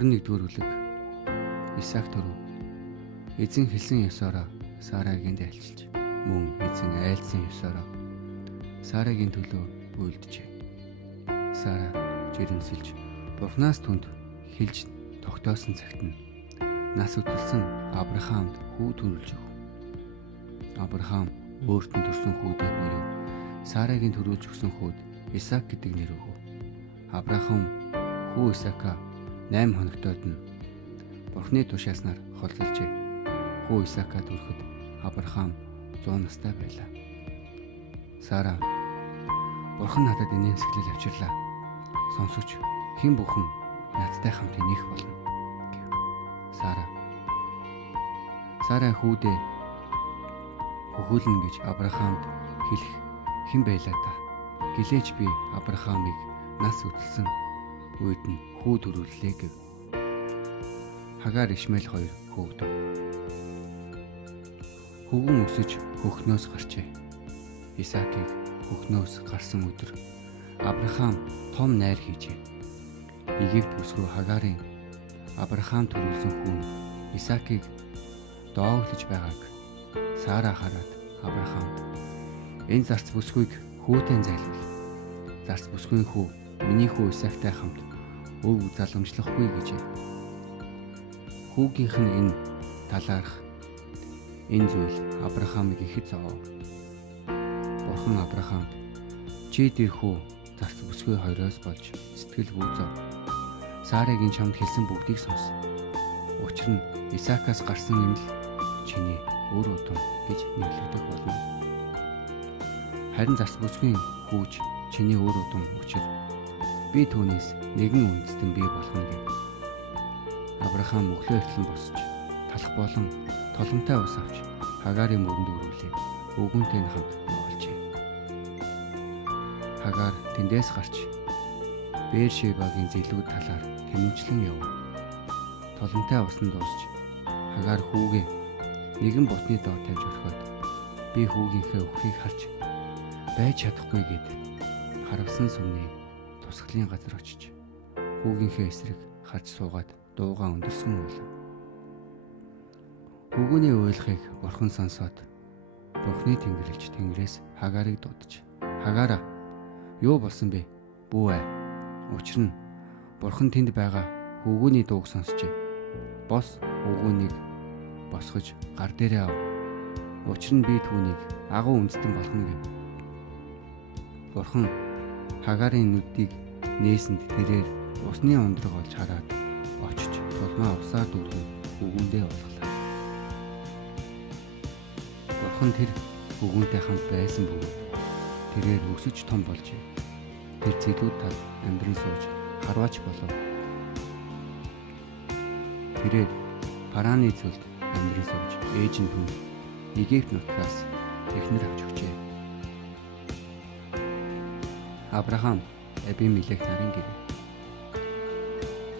21-р бүлэг. Исаак дөрөв. Эзэн хэлсэн ёсоор Сарагийн дайлчилж, мөн эзэн айлсан ёсоор Сарагийн төлөө үйлджээ. Сара жирэмсэлж, Бурханаас түнд хэлж тогтоосон цагт нь нас үтэлсэн Авраамд хүү төрүүлж өг. Авраам өөрт нь төрсөн хүүдээ буюу Сарагийн төрүүлж өгсөн хүүд Исаак гэдэг нэр өгөв. Авраам хүү Исаака 8 хоногтойд нь Бурхны тушааснаар холзолжээ. Хүү Исаакад хүрэхэд Авраам 100 настай байлаа. Сара Бурхан надад инээмсэглэл авчирлаа. Сонсогч хэн бүхэн надтай хамт инех болно гэв. Сара хүүдээ хөхүүлнэ гэж Авраамд хэлэх хэн байлаа та? Гэлээч би Авраамыг нас үтэлсэн үед нь хүү төрүүллээ гэв. Хагар Ишмаэл 2 хөвгдөв. Хөвгөн өсөж хөхнөөс гарчээ. Исаакийг хөхнөөс гарсан өдөр Авраам том найр хийжээ. Египт бүсгүй Хагарын Авраам төрүүлсэн хүн Исаакийг доогтлож байгааг Сара хараад Авраамд энэ зарц бүсгүйг хүүтэн зайлвал. Зарц бүсгүй хүү миний хүү Исаактай хамт өв заламжлахгүй гэжээ. Хүүгийнх нь энэ талаарх энэ зүйл Авраамыг ихэд зовоов. Бурхан Авраамд чи тэр хүү зарц бүсгүй хоёроос болж сэтгэл гүйцэв. Сарагийн чамд хэлсэн бүгдийг сонс. Учир нь Исаакаас гарсан энэ л чиний өр удам гэж нэрлэгдэх болно. Харин зарц бүсгүй хүүж чиний өр удам учир би түүнээс нэгэн үндэстэн бий болгоно гэв. Авраам өглөө эртлэн босч талах болон толомтой ус авч Хагарын мөрөнд өрүүлээ. Өвгөнтэй нь хамт явуулжээ. Хагар тэндээс гарч Беэршебагийн зэлүүд талаар тэмүүлжлэн явв. Толомтой усанд дуусч Хагар хүүгээ нэгэн бутны доор тавьж орхиод би хүүгийнхээ өхрийг харж байж чадахгүй гэд харавсан сүмний тусгалын газар очиж хүүгийнхээ эсрэг харж суугаад дуугаа өндөрсөн байлаа. Хүүгүний уйлахыг Бурхан сонсоод Бурхны тэнгэрлэгч Тэнгэрээс Хагарыг дуудаж Хагаараа юу болсон бэ? Бүү ээ. Учир нь Бурхан тэнд байгаа хүүгүний дууг сонсчээ. Бос хүүгүнийг босгож гар дээрээ ав. Учир нь би түүнийг агуу үндэстэн болгоно гэв. Бурхан Хагарын нүдийг нээсэнд тэрээр усны ундраг олж хараад очиж тулмаа усаар дүүргэн хүүгүндээ болглоо. Бурхан тэр хүүгүнтэй хамт байсан бөгөөд тэрээр өсөж том болжээ. Тэр зэлүүд тал амьдран сууж харваач болов. Тэрээр Параны цөлд амьдран сууж ээж нь түүнд Египт нутгаас эхнэр авч өгчээ. Авраам Абимелех нарын гэрээ.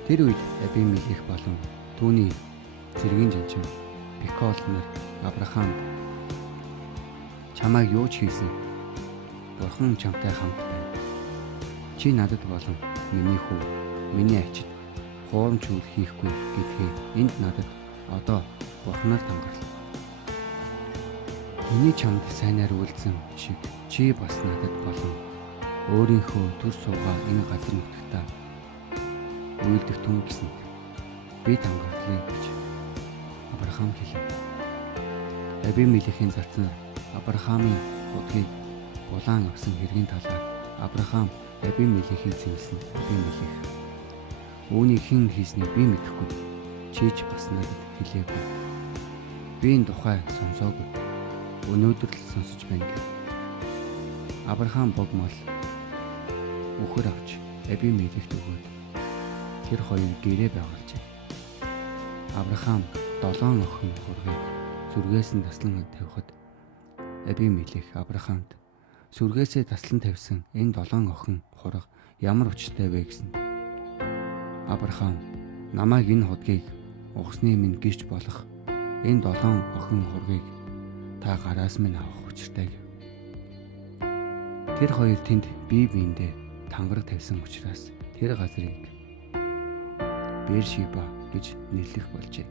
Тэр үед Абимелех болон түүний цэргийн жанчин Пикол нар Авраамд чамайг юу ч хийсэн? Бурхан чамтай хамт байна. Чи надад болон миний хүү, миний ачид хуурамч үйл хийхгүй гэдгээ энд надад одоо Бурханаар тангарлаа. Миний чамд сайнаар үйлдсэн шиг чи бас надад болон өөрийнхөө төр суугаа энэ газар нутагтаа үйлдэх түн гэсэнд би тангарлая гэж Авраам хэлэв. Абимелехийн зарцан Авраамын удгийг улаан авсан хэргийн талаар Авраам Абимелехийг зэмлсэн Абимелех. Үүнийг хэн хийснийг би мэдэхгүй. Чи ч бас надад хэлээгүй. Би энэ тухай сонсоогүй. Өнөөдөр л сонсож байна гэв. Авраам богмол үхэр авч Абимелехт өгөөд тэр хоёр гэрээ байгуулжээ. Авраам 7 охин хургийг сүргээс нь таслан тавихад Абимелех Авраамд сүргээсээ таслан тавьсан энэ 7 охин хураг ямар учиртай вэ гэсэн. Авраам намайг энэ худгийг угсны минь гэрч болох энэ 7 охин хургийг та гараас минь авах учиртай гэв. Тэр хоёр тэнд бие биендээ тангараг тавьсан учраас тэр газрыг Бершиба гэж нэрлэх болжээ.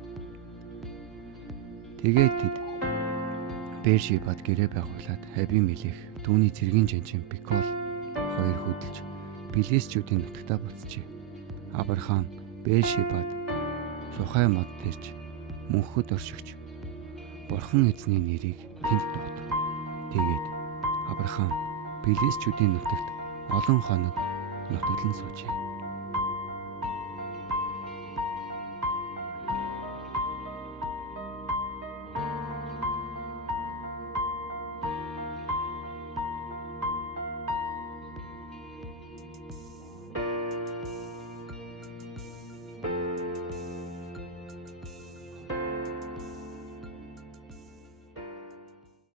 Тэгээд тэд Бершибад гэрээ байгуулад Абимелех, түүний цэргийн жанжин Пикол хоёр хөдөлж Филистчүүдийн нутагтаа буцжээ. Авраам Бершибад сухай мод тарьж мөнхөд оршигч Бурхан эзний нэрийг тэнд дуудав. Тэгээд Авраам Филистчүүдийн нутагт олон хоног нутаглан суужээ.